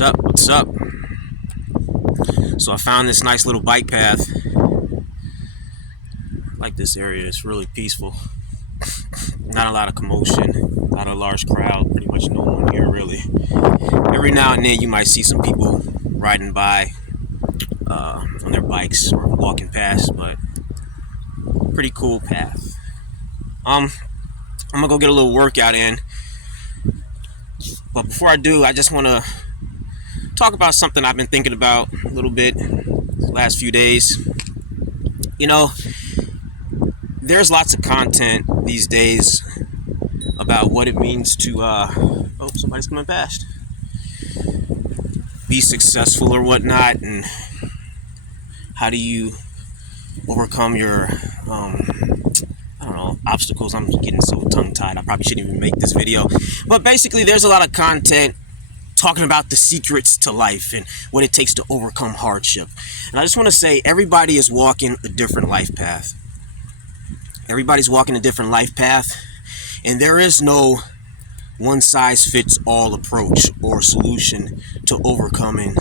What's up? What's up? So I found this nice little bike path. I like this area. It's really peaceful. Not a lot of commotion, not a large crowd, pretty much no one here really. Every now and then you might see some people riding by on their bikes or walking past, but pretty cool path. I'm gonna go get a little workout in, but before I do, I just want to talk about something I've been thinking about a little bit the last few days. You know, there's lots of content these days about what it means to oh, somebody's coming past, be successful or whatnot, and how do you overcome your I don't know, obstacles. I'm getting so tongue-tied, I probably shouldn't even make this video. But basically, there's a lot of content talking about the secrets to life and what it takes to overcome hardship. And I just want to say, everybody is walking a different life path. Everybody's walking a different life path, and there is no one-size-fits-all approach or solution to overcoming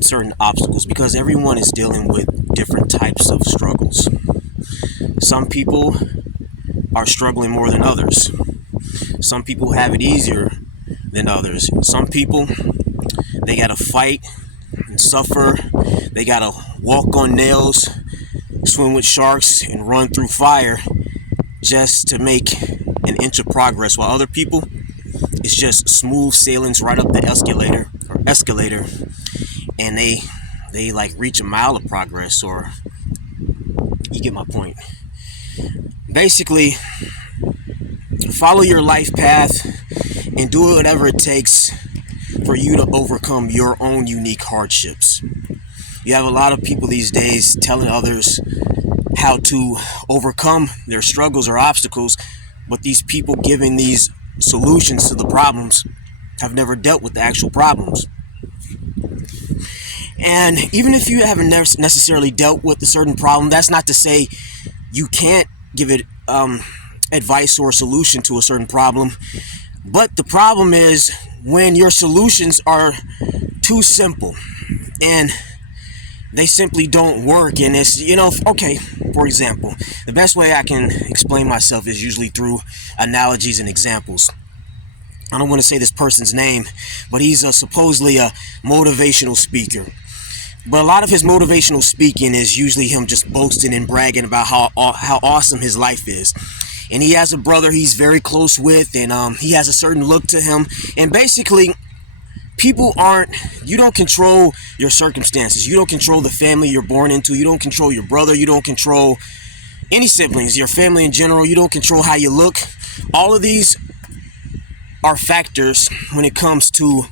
certain obstacles, because everyone is dealing with different types of struggles. Some people are struggling more than others. Some people have it easier than others. Some people, they gotta fight and suffer. They gotta walk on nails, swim with sharks, and run through fire just to make an inch of progress, while other people, it's just smooth sailings right up the escalator, and they like reach a mile of progress. Or you get my point. Basically, follow your life path and do whatever it takes for you to overcome your own unique hardships. You have a lot of people these days telling others how to overcome their struggles or obstacles, but these people giving these solutions to the problems have never dealt with the actual problems. And even if you haven't necessarily dealt with a certain problem, that's not to say you can't give it advice or solution to a certain problem. But the problem is when your solutions are too simple and they simply don't work. And it's, okay, for example, the best way I can explain myself is usually through analogies and examples. I don't want to say this person's name, but he's supposedly a motivational speaker. But a lot of his motivational speaking is usually him just boasting and bragging about how awesome his life is. And he has a brother he's very close with, and he has a certain look to him. And basically, you don't control your circumstances. You don't control the family you're born into. You don't control your brother. You don't control any siblings, your family in general. You don't control how you look. All of these are factors when it comes to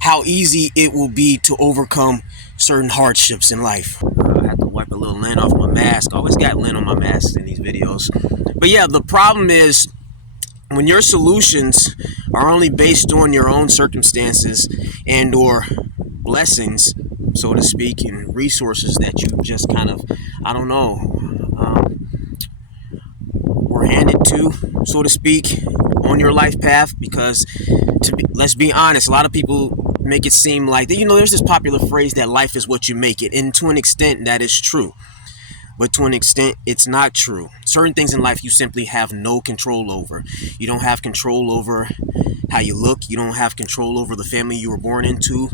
how easy it will be to overcome certain hardships in life. I have to wipe a little lint off my mask. I always got lint on my mask in these videos. But yeah, the problem is when your solutions are only based on your own circumstances and or blessings, so to speak, and resources that you just kind of, were handed to, so to speak, on your life path. Because let's be honest, a lot of people make it seem like, there's this popular phrase that life is what you make it. And to an extent, that is true. But to an extent, it's not true. Certain things in life you simply have no control over. You don't have control over how you look. You don't have control over the family you were born into,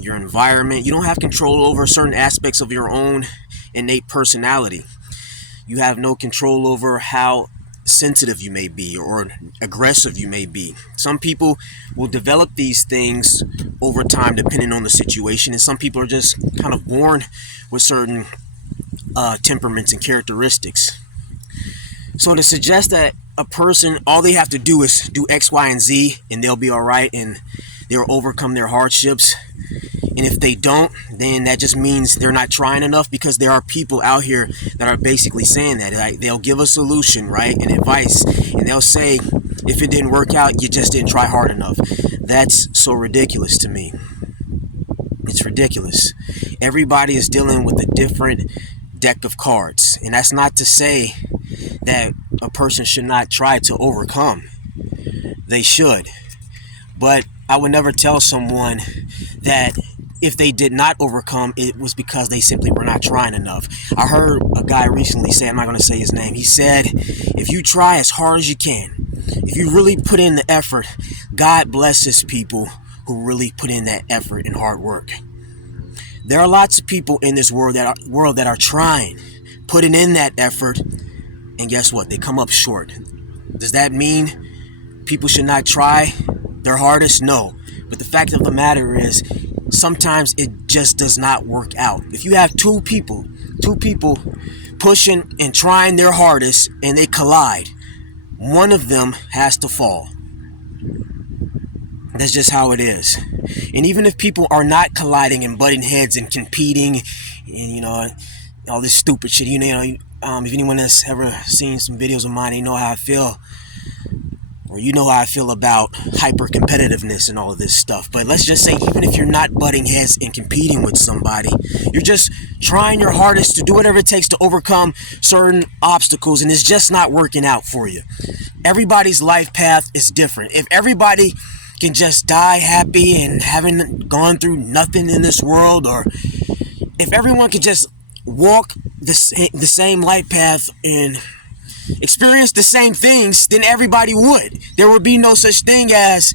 your environment. You don't have control over certain aspects of your own innate personality. You have no control over how sensitive you may be or aggressive you may be. Some people will develop these things over time depending on the situation, and some people are just kind of born with certain temperaments and characteristics. So to suggest that a person, all they have to do is do X, Y, and Z and they'll be all right and they'll overcome their hardships, and if they don't, then that just means they're not trying enough, because there are people out here that are basically saying that. Like, they'll give a solution, right, and advice, and they'll say, if it didn't work out, you just didn't try hard enough. That's so ridiculous to me. It's ridiculous. Everybody is dealing with a different deck of cards, and that's not to say that a person should not try to overcome. They should. But I would never tell someone that if they did not overcome, it was because they simply were not trying enough. I heard a guy recently say, I'm not going to say his name, he said, if you try as hard as you can, if you really put in the effort, God blesses people who really put in that effort and hard work. There are lots of people in this world that are trying, putting in that effort, and guess what? They come up short. Does that mean people should not try their hardest? No. But the fact of the matter is, sometimes it just does not work out. If you have two people pushing and trying their hardest and they collide, one of them has to fall. That's just how it is. And even if people are not colliding and butting heads and competing and, all this stupid shit, if anyone has ever seen some videos of mine, they know how I feel, or you know how I feel about hyper competitiveness and all of this stuff. But let's just say, even if you're not butting heads and competing with somebody, you're just trying your hardest to do whatever it takes to overcome certain obstacles, and it's just not working out for you. Everybody's life path is different. If everybody can just die happy and having gone through nothing in this world, or if everyone could just walk the same life path and experience the same things, then everybody would. There would be no such thing as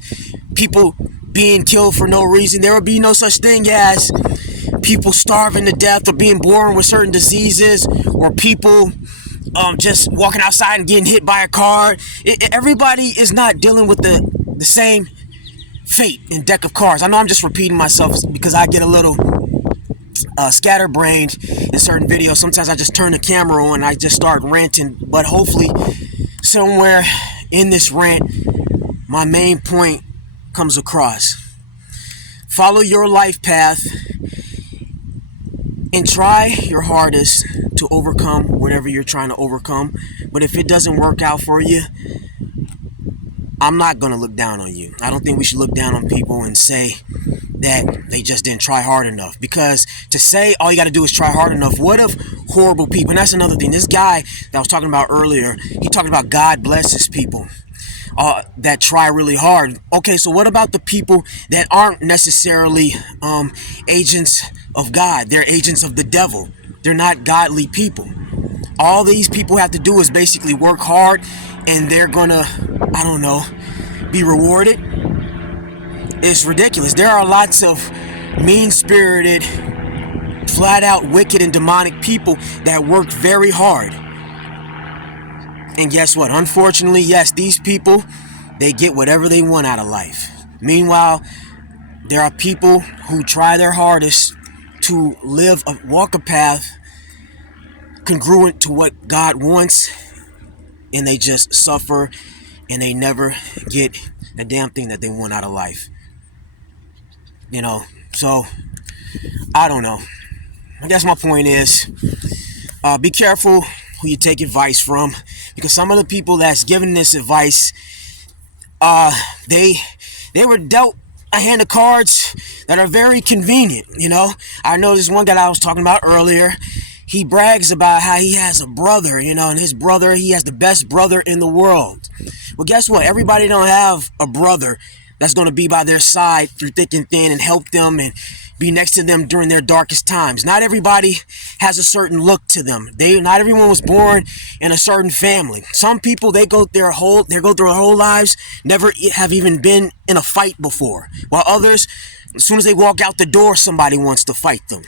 people being killed for no reason. There would be no such thing as people starving to death or being born with certain diseases, or people just walking outside and getting hit by a car. Everybody is not dealing with the same fate and deck of cards. I know I'm just repeating myself because I get a little scatterbrained in certain videos. Sometimes I just turn the camera on and I just start ranting, but hopefully somewhere in this rant my main point comes across. Follow your life path and try your hardest to overcome whatever you're trying to overcome. But if it doesn't work out for you, I'm not going to look down on you. I don't think we should look down on people and say that they just didn't try hard enough. Because to say all you got to do is try hard enough, what if horrible people? And that's another thing. This guy that I was talking about earlier, he talked about God blesses people that try really hard. Okay, so what about the people that aren't necessarily agents of God? They're agents of the devil. They're not godly people. All these people have to do is basically work hard, and they're gonna, be rewarded. It's ridiculous. There are lots of mean-spirited, flat-out wicked and demonic people that work very hard. And guess what? Unfortunately, yes, these people, they get whatever they want out of life. Meanwhile, there are people who try their hardest to walk a path congruent to what God wants, and they just suffer, and they never get a damn thing that they want out of life. So I don't know. I guess my point is, be careful who you take advice from, because some of the people that's giving this advice, they were dealt a hand of cards that are very convenient. I know this one guy I was talking about earlier. He brags about how he has a brother, and his brother, he has the best brother in the world. Well, guess what? Everybody don't have a brother that's going to be by their side through thick and thin and help them and be next to them during their darkest times. Not everybody has a certain look to them. Not everyone was born in a certain family. Some people, they go through their whole lives, never have even been in a fight before. While others, as soon as they walk out the door, somebody wants to fight them.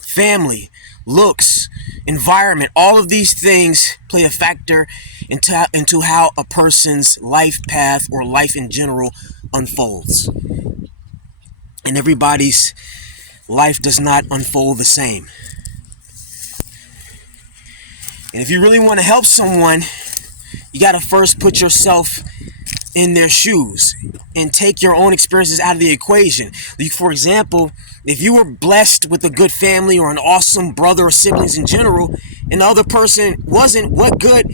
Family, looks, environment, all of these things play a factor into how a person's life path or life in general unfolds. And everybody's life does not unfold the same. And if you really want to help someone, you got to first put yourself in their shoes and take your own experiences out of the equation. For example, if you were blessed with a good family or an awesome brother or siblings in general, and the other person wasn't, what good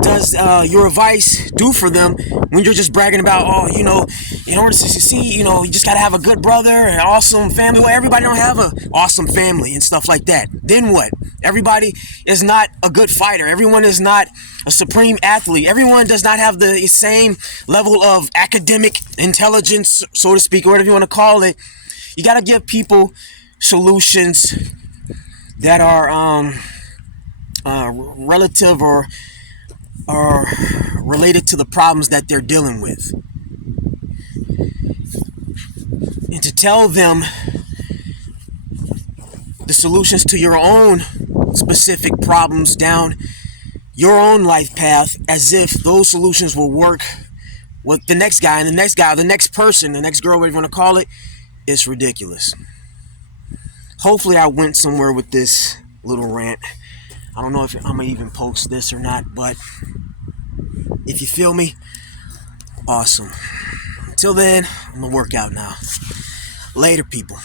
does your advice do for them when you're just bragging about, in order to succeed, you just got to have a good brother, an awesome family? Well, everybody don't have an awesome family and stuff like that. Then what? Everybody is not a good fighter. Everyone is not a supreme athlete. Everyone does not have the same level of academic intelligence, so to speak, or whatever you want to call it. You got to give people solutions that are relative or related to the problems that they're dealing with. And to tell them the solutions to your own specific problems down your own life path, as if those solutions will work with the next guy and the next guy, the next person, the next girl, whatever you want to call it, is ridiculous. Hopefully I went somewhere with this little rant. I don't know if I'm going to even post this or not, but if you feel me, awesome. Until then, I'm going to work out now. Later, people.